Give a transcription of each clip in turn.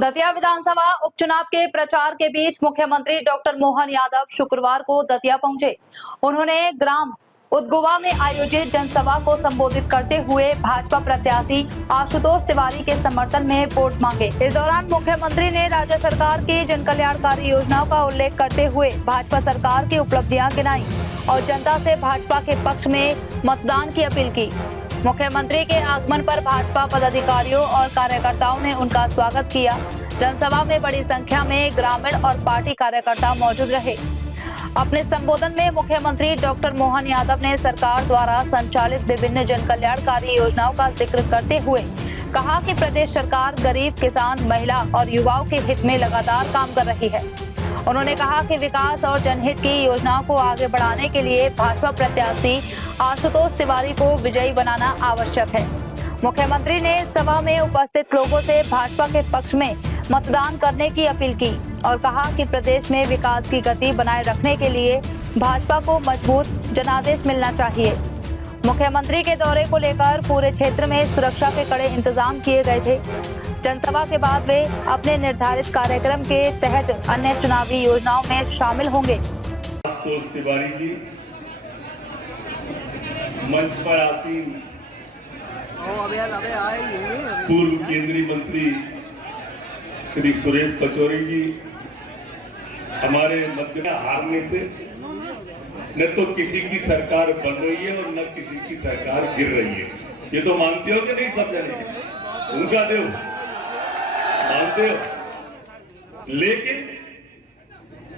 दतिया विधानसभा उपचुनाव के प्रचार के बीच मुख्यमंत्री डॉक्टर मोहन यादव शुक्रवार को दतिया पहुंचे। उन्होंने ग्राम उदगुवा में आयोजित जनसभा को संबोधित करते हुए भाजपा प्रत्याशी आशुतोष तिवारी के समर्थन में वोट मांगे। इस दौरान मुख्यमंत्री ने राज्य सरकार की जन कल्याणकारी योजनाओं का उल्लेख करते हुए भाजपा सरकार की उपलब्धियां गिनाई और जनता से भाजपा के पक्ष में मतदान की अपील की। मुख्यमंत्री के आगमन पर भाजपा पदाधिकारियों और कार्यकर्ताओं ने उनका स्वागत किया। जनसभा में बड़ी संख्या में ग्रामीण और पार्टी कार्यकर्ता मौजूद रहे। अपने संबोधन में मुख्यमंत्री डॉक्टर मोहन यादव ने सरकार द्वारा संचालित विभिन्न जन कल्याणकारी योजनाओं का जिक्र करते हुए कहा कि प्रदेश सरकार गरीब, किसान, महिला और युवाओं के हित में लगातार काम कर रही है। उन्होंने कहा कि विकास और जनहित की योजनाओं को आगे बढ़ाने के लिए भाजपा प्रत्याशी आशुतोष तिवारी को विजयी बनाना आवश्यक है। मुख्यमंत्री ने सभा में उपस्थित लोगों से भाजपा के पक्ष में मतदान करने की अपील की और कहा कि प्रदेश में विकास की गति बनाए रखने के लिए भाजपा को मजबूत जनादेश मिलना चाहिए। मुख्यमंत्री के दौरे को लेकर पूरे क्षेत्र में सुरक्षा के कड़े इंतजाम किए गए थे। जनसभा के बाद वे अपने निर्धारित कार्यक्रम के तहत अन्य चुनावी योजनाओं में शामिल होंगे। आशुतोष तिवारी जी मंच पर आसीन पूर्व केंद्रीय मंत्री श्री सुरेश पचौरी जी हमारे मध्य में हारने से न तो किसी की सरकार बन रही है और न किसी की सरकार गिर रही है। ये तो मानते हो कि नहीं? सब जाने उनका देव मानते हो। लेकिन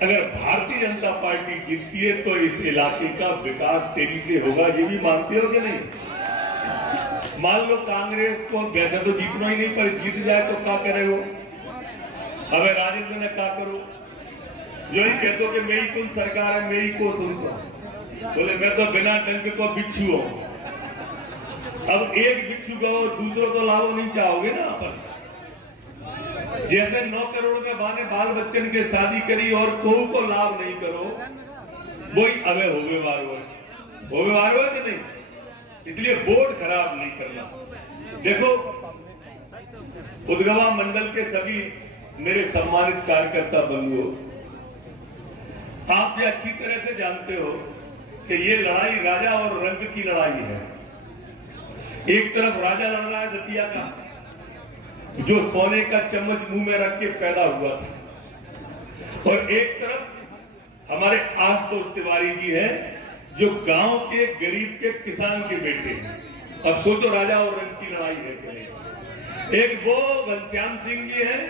अगर भारतीय जनता पार्टी जीतती है तो इस इलाके का विकास तेजी से होगा, ये भी मानते हो कि नहीं? मान लो कांग्रेस को वैसे तो जीतना ही नहीं, पर जीत जाए तो क्या करे वो? अबे राजेंद्र ने क्या करो? जो ही कहते हो कि मेरी कौन सरकार है, मेरी को सुनता, बोले मैं तो बिना डंक को बिच्छू हूं। अब एक बिच्छू का हो, दूसरों तो लाभ नहीं चाहोगे ना। अपन जैसे 9 करोड़ के बहाने बाल बच्चन के शादी करी और कोई को लाभ नहीं करो, वही अबे होगे बार हुआ कि नहीं? इसलिए वोट खराब नहीं करना। देखो, उदगवा मंडल के सभी मेरे सम्मानित कार्यकर्ता बंधुओं, आप ये अच्छी तरह से जानते हो कि ये लड़ाई राजा और रंग की लड़ाई है। एक तरफ राजा लड़ रहा है दतिया का, जो सोने का चम्मच मुंह में रख के पैदा हुआ था, और एक तरफ हमारे आशुतोष तिवारी जी हैं जो गांव के गरीब के किसान के बेटे हैं। अब सोचो राजा और रंग की लड़ाई है कि नहीं? एक वो घनश्याम सिंह जी हैं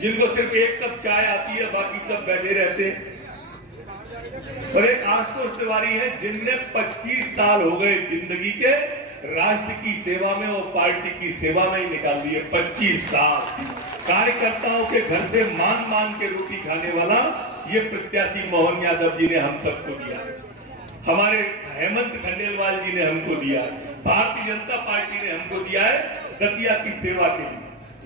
जिनको सिर्फ एक कप चाय आती है, बाकी सब बैठे रहते हैं, और एक आशुतोष तिवारी है जिनने 25 साल हो गए जिंदगी के राष्ट्र की सेवा में और पार्टी की सेवा में ही निकाल दिए। 25 साल कार्यकर्ताओं के घर से मान के रोटी खाने वाला ये प्रत्याशी मोहन यादव जी ने हम सबको दिया, हमारे हेमंत खंडेलवाल जी ने हमको दिया, भारतीय जनता पार्टी ने हमको दिया है दतिया की सेवा के लिए,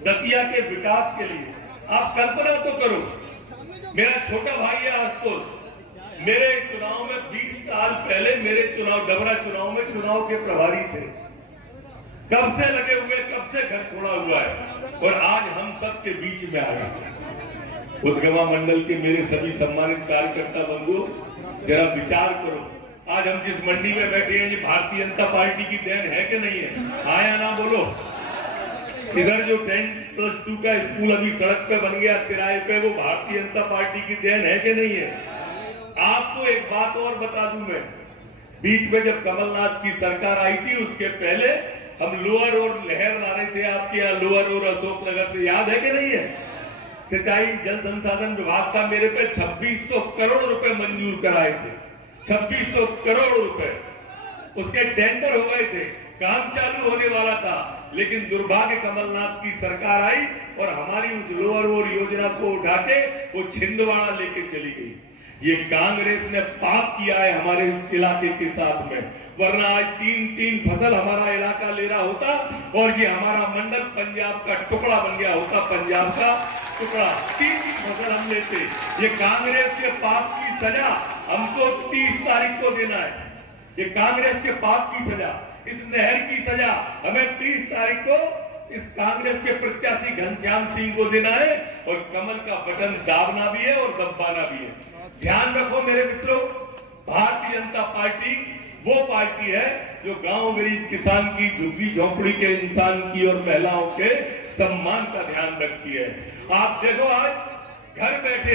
दतिया के विकास के लिए। आप कल्पना तो करो, मेरा छोटा भाई है आशुतोष, मेरे चुनाव में 20 साल पहले मेरे डबरा चुनाव में चुनाव के प्रभारी थे। कब से लगे हुए, कब से घर छोड़ा हुआ है, और आज हम सब के बीच में आए। उदगवा मंडल के मेरे सभी सम्मानित कार्यकर्ता बंधुओं, जरा विचार करो, आज हम जिस मंडी में बैठे हैं ये भारतीय जनता पार्टी की देन है कि नहीं है? हाँ या ना बोलो। इधर जो 10+2 का स्कूल अभी सड़क पे बन गया किराए पे, वो भारतीय जनता पार्टी की देन है कि नहीं है? आपको एक बात और बता दूं मैं, बीच में जब कमलनाथ की सरकार आई थी उसके पहले हम लोअर और लहर ला रहे थे आपके यहाँ, लोअर और अशोकनगर से, याद है कि नहीं है? सिंचाई जल संसाधन विभाग का मेरे पे 2600 करोड़ रुपए मंजूर कराए थे, 2600 करोड़ रुपए। उसके टेंडर हो गए थे, काम चालू होने वाला था, लेकिन दुर्भाग्य कमलनाथ की सरकार आई और हमारी उस लोअर और योजना को उठा के वो छिंदवाड़ा लेके चली गई। ये कांग्रेस ने पाप किया है हमारे इस इलाके के साथ में, वरना आज 3 फसल हमारा इलाका ले रहा होता और ये हमारा मंडल पंजाब का टुकड़ा बन गया होता, पंजाब का टुकड़ा। 3 फसल हम लेते। ये कांग्रेस के पाप की सजा हमको 30 तारीख को देना है। ये कांग्रेस के पाप की सजा, इस नहर की सजा हमें 30 तारीख को इस कांग्रेस के प्रत्याशी घनश्याम सिंह को देना है और कमल का बटन दाबना भी है और दबाना भी है। ध्यान रखो मेरे मित्रों, भारतीय जनता पार्टी वो पार्टी है जो गांव गरीब किसान की, झुग्गी झोंपड़ी के इंसान की और महिलाओं के सम्मान का ध्यान रखती है। आप देखो आज घर बैठे